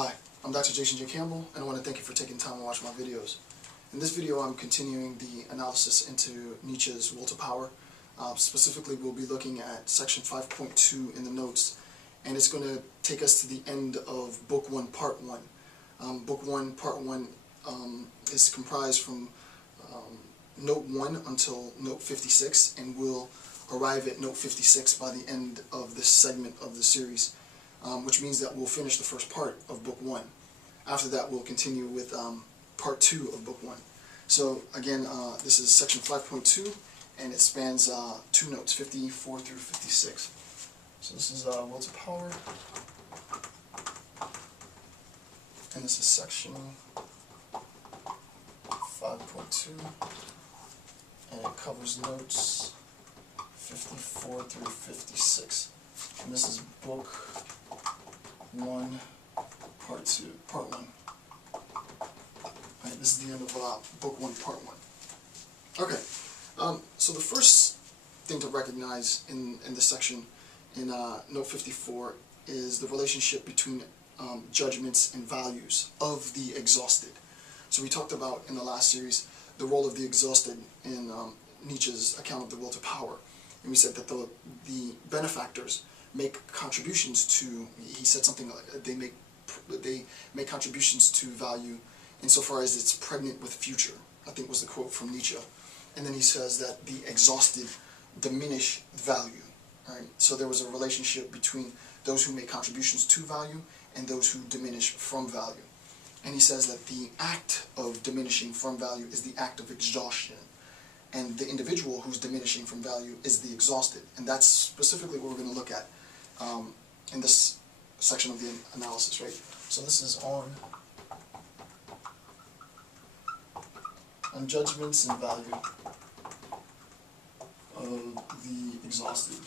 Hi, I'm Dr. Jason J. Campbell, and I want to thank you for taking time to watch my videos. In this video, I'm continuing the analysis into Nietzsche's Will to Power. Specifically, we'll be looking at section 5.2 in the notes, and it's going to take us to the end of Book 1, Part 1. Book 1, Part 1 is comprised from Note 1 until Note 56, and we'll arrive at Note 56 by the end of this segment of the series. Which means that we'll finish the first part of Book 1. After that, we'll continue with Part 2 of Book 1. So again, this is section 5.2, and it spans 2 notes, 54 through 56. So this is Will to Power, and this is section 5.2, and it covers notes 54 through 56. And this is Book 1, Part 1. Right, this is the end of Book 1, Part 1. Okay, so the first thing to recognize in this section, in Note 54, is the relationship between judgments and values of the exhausted. So we talked about in the last series the role of the exhausted in Nietzsche's account of the Will to Power. And we said that the benefactors make contributions to, he said something like they make contributions to value insofar as it's pregnant with future, I think was the quote from Nietzsche. And then he says that the exhausted diminish value. Right? So there was a relationship between those who make contributions to value and those who diminish from value. And he says that the act of diminishing from value is the act of exhaustion. And the individual who's diminishing from value is the exhausted. And that's specifically what we're going to look at in this section of the analysis, right? So this is on judgments and value of the exhausted.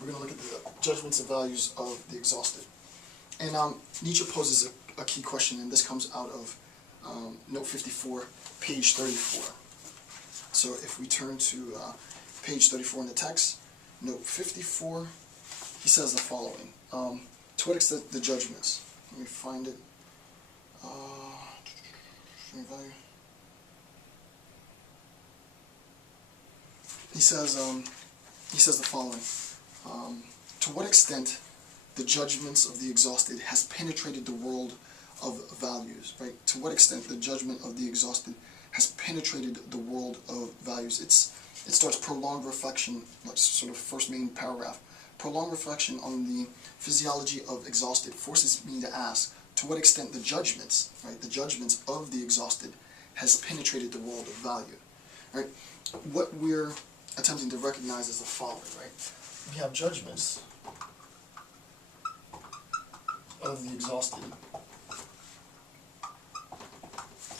We're going to look at the judgments and values of the exhausted. And Nietzsche poses a key question, and this comes out of Note 54, page 34. So if we turn to page 34 in the text, Note 54, he says the following. To what extent the judgments? Let me find it. He says the following. To what extent the judgments of the exhausted has penetrated the world of values, right? To what extent the judgment of the exhausted has penetrated the world of values. It starts prolonged reflection, like sort of first main paragraph. Prolonged reflection on the physiology of exhausted forces me to ask, to what extent the judgments, right, the judgments of the exhausted has penetrated the world of value, right? What we're attempting to recognize is the following, right? We have judgments of the exhausted.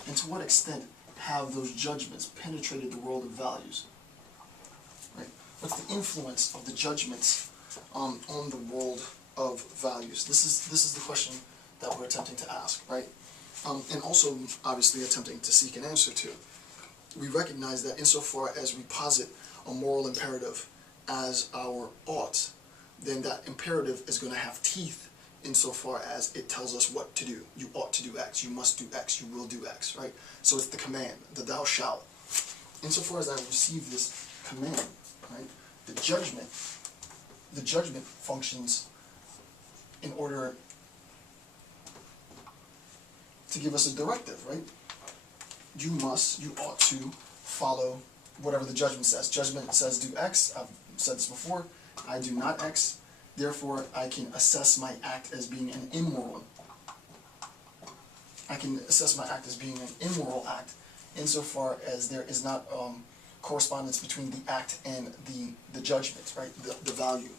And to what extent have those judgments penetrated the world of values? Right? What's the influence of the judgments on the world of values? This is the question that we're attempting to ask, right? And also, obviously, attempting to seek an answer to. We recognize that insofar as we posit a moral imperative as our ought, then that imperative is going to have teeth insofar as it tells us what to do. You ought to do X, you must do X, you will do X, right? So it's the command, the thou shalt. Insofar as I receive this command, right, the judgment functions in order to give us a directive, right? You ought to follow whatever the judgment says. Judgment says do X, I've said this before, I do not X, therefore I can assess my act as being an immoral. I can assess my act as being an immoral act insofar as there is not correspondence between the act and the judgment, right, the value.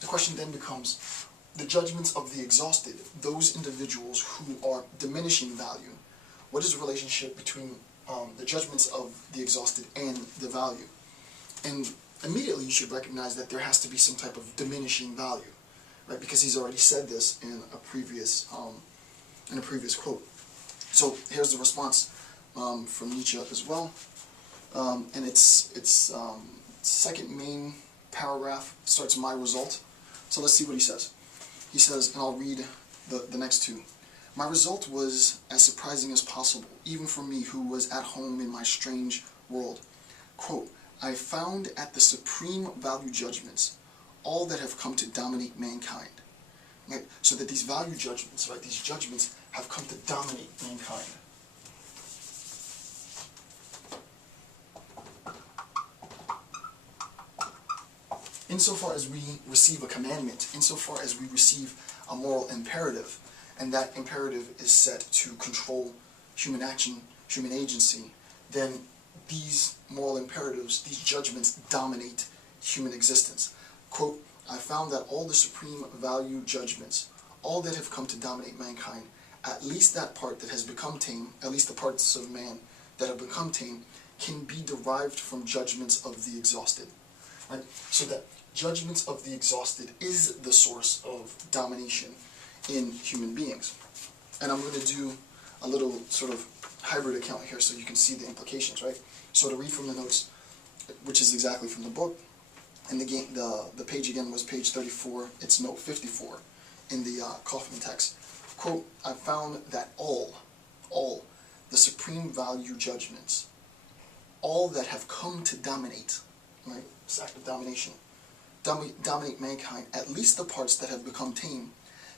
The question then becomes, the judgments of the exhausted, those individuals who are diminishing value, what is the relationship between the judgments of the exhausted and the value? And immediately you should recognize that there has to be some type of diminishing value, right? Because he's already said this in a previous quote. So here's the response from Nietzsche as well, and it's second main paragraph starts my result. So let's see what he says. he says, and I'll read the next two. My result was as surprising as possible, even for me who was at home in my strange world. Quote, I found at the supreme value judgments all that have come to dominate mankind. Right? So that these value judgments, right, these judgments have come to dominate mankind. Insofar as we receive a commandment, insofar as we receive a moral imperative, and that imperative is set to control human action, human agency, then these moral imperatives, these judgments dominate human existence. Quote, I found that all the supreme value judgments, all that have come to dominate mankind, at least that part that has become tame, at least the parts of man that have become tame, can be derived from judgments of the exhausted. Right? So that judgments of the exhausted is the source of domination in human beings. And I'm going to do a little sort of hybrid account here so you can see the implications, right? So to read from the notes, which is exactly from the book, and the page again was page 34, it's note 54 in the Kaufman text. Quote, I found that all the supreme value judgments, all that have come to dominate, right, this act of domination, dominate mankind, at least the parts that have become tame,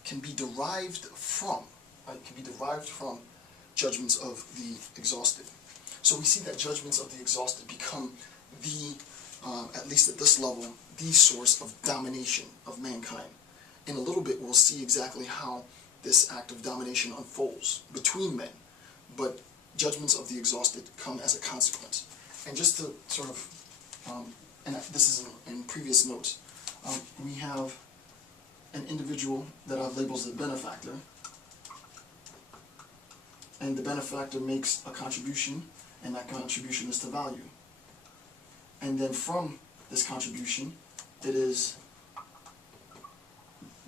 can be derived from, right, can be derived from judgments of the exhausted. So we see that judgments of the exhausted become the, at least at this level, the source of domination of mankind. In a little bit we'll see exactly how this act of domination unfolds between men, but judgments of the exhausted come as a consequence. And just to sort of, and this is in previous notes, we have an individual that I've labeled as a benefactor, and the benefactor makes a contribution, and that contribution is to value. And then from this contribution, there is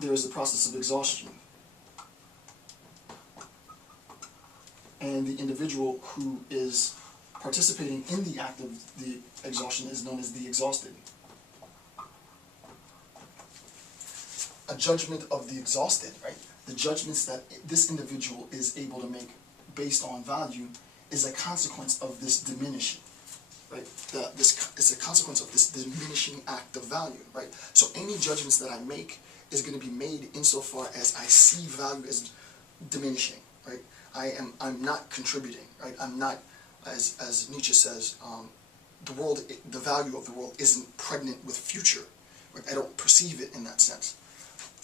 the process of exhaustion. And the individual who is participating in the act of the exhaustion is known as the exhausted. A judgment of the exhausted, right? The judgments that this individual is able to make based on value is a consequence of this diminishing, right? It's a consequence of this diminishing act of value, right? So any judgments that I make is going to be made insofar as I see value as diminishing, right? I'm not contributing, right? I'm not, as Nietzsche says, the value of the world isn't pregnant with future, right? I don't perceive it in that sense.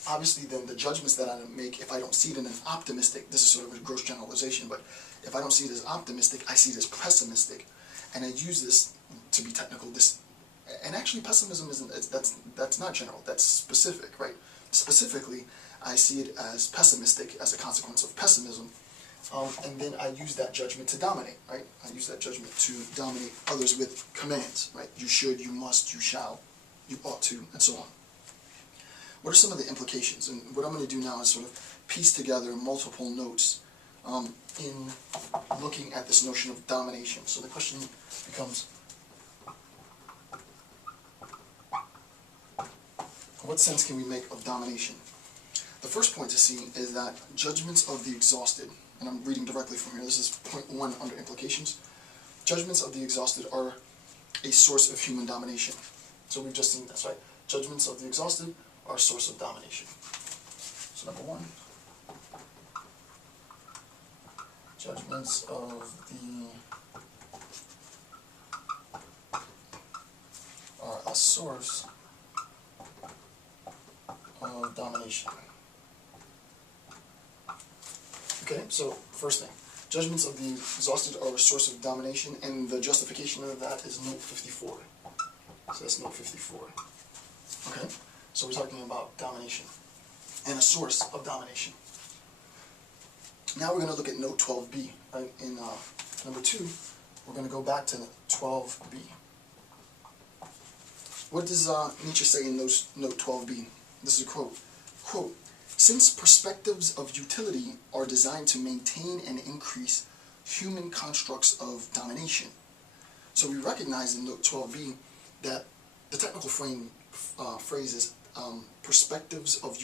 Obviously, then the judgments that I make, if I don't see it in an optimistic, this is sort of a gross generalization, but if I don't see it as optimistic, I see it as pessimistic, and I use this to be technical. And actually, pessimism isn't. That's not general. That's specific, right? Specifically, I see it as pessimistic as a consequence of pessimism, and then I use that judgment to dominate, right? I use that judgment to dominate others with commands, right? You should, you must, you shall, you ought to, and so on. What are some of the implications? And what I'm going to do now is sort of piece together multiple notes in looking at this notion of domination. So the question becomes, what sense can we make of domination? The first point to see is that judgments of the exhausted, and I'm reading directly from here, this is point 1 under implications, judgments of the exhausted are a source of human domination. So we've just seen this, right? Judgments of the exhausted are a source of domination. So number 1, judgments of the are a source of domination. Okay, so first thing, judgments of the exhausted are a source of domination, and the justification of that is note 54. So that's note 54. Okay, so we're talking about domination and a source of domination. Now we're going to look at note 12b. Right? In number 2, we're going to go back to 12b. What does Nietzsche say in note 12b? This is a quote. Quote, since perspectives of utility are designed to maintain and increase human constructs of domination. So we recognize in note 12b that the technical phrase is perspectives of